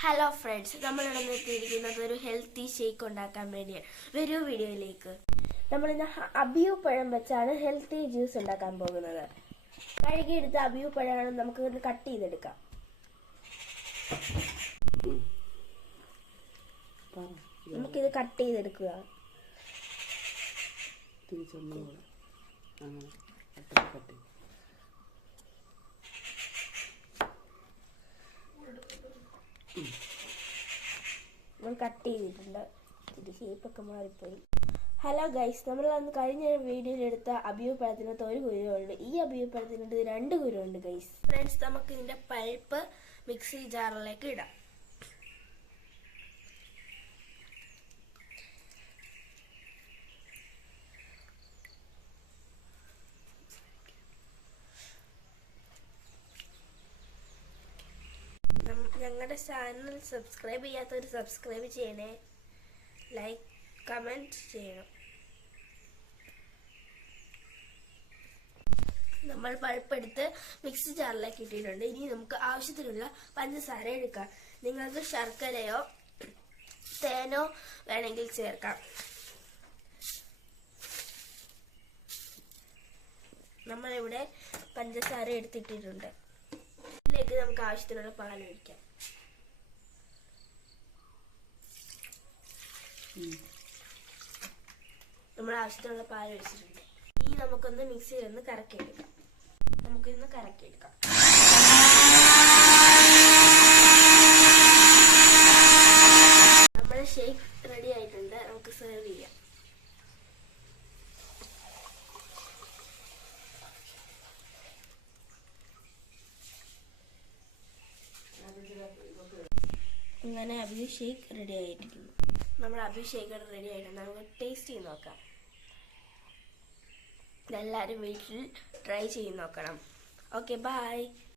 Hello friends നമ്മൾ ഇവിടെ എത്തിയിരിക്കുന്നത് ഒരു ഹെൽത്തി ഷേക്ക് ഉണ്ടാക്കാൻ വേണ്ടിയാണ്. വരൂ വീഡിയോയിലേക്ക്. നമ്മൾ ഇന്ന് അബിയു പഴം വെച്ചാണ് ഹെൽത്തി ജ്യൂസ് ഉണ്ടാക്കാൻ പോകുന്നത്. കഴുകിയെടുത്ത അബിയു പഴമാണ് നമുക്ക് ഇന്ന് കട്ട് ചെയ്തെടുക്കാം. നമുക്കിത് കട്ട് ചെയ്തെടുക്കുക. കട്ട് കട്ട് കട്ട് ചെയ്തിട്ടുണ്ട്. ഇത് ഷേപ്പൊക്കെ മാറിപ്പോയി. ഹലോ ഗൈസ് നമ്മൾ അന്ന് കഴിഞ്ഞ വീഡിയോയിൽ എടുത്ത അബിയു പഴത്തിനകത്ത് ഒരു കുരുവുണ്ട്. ഈ അബിയു പഴത്തിനകത്ത് രണ്ട് കുരുവുണ്ട് ഗൈസ് ഫ്രണ്ട്സ് നമുക്ക് ഇതിന്റെ പൾപ്പ് മിക്സി ജാറിലേക്ക് ഇടാം. ഞങ്ങളുടെ ചാനൽ സബ്സ്ക്രൈബ് ചെയ്യാത്തവർ സബ്സ്ക്രൈബ് ചെയ്യണേ. ലൈക്ക് കമന്റ് ചെയ്യണം. നമ്മൾ പഴുപ്പെടുത്ത് മിക്സി ജാറിലേക്ക് ഇട്ടിട്ടുണ്ട്. ഇനി നമുക്ക് ആവശ്യത്തിനുള്ള പഞ്ചസാര എടുക്കാം. നിങ്ങൾക്ക് ശർക്കരയോ തേനോ വേണമെങ്കിൽ ചേർക്കാം. നമ്മളിവിടെ പഞ്ചസാര എടുത്തിട്ടിട്ടുണ്ട്. ഇതിലേക്ക് നമുക്ക് ആവശ്യത്തിനുള്ള പാൽ ഒഴിക്കാം. നമ്മൾ ആവശ്യത്തിനുള്ള പാൽ ഒഴിച്ചിട്ടുണ്ട്. ഈ നമുക്കൊന്ന് മിക്സിയിൽ ഒന്ന് കറക്കിയെടുക്കാം. നമുക്കിന്ന് കറക്കി എടുക്കാം നമ്മുടെ ഷേക്ക് റെഡി ആയിട്ടുണ്ട്. നമുക്ക് സെർവ് ചെയ്യാം. അങ്ങനെ അഭിഷേക് റെഡി ആയിട്ടിരിക്കുന്നു. നമ്മുടെ അഭിഷേകം റെഡി ആയിട്ടുണ്ട്. നമുക്ക് ടേസ്റ്റ് ചെയ്ത് നോക്കാം. എല്ലാവരും വീട്ടിൽ ട്രൈ ചെയ്ത് നോക്കണം. Okay bye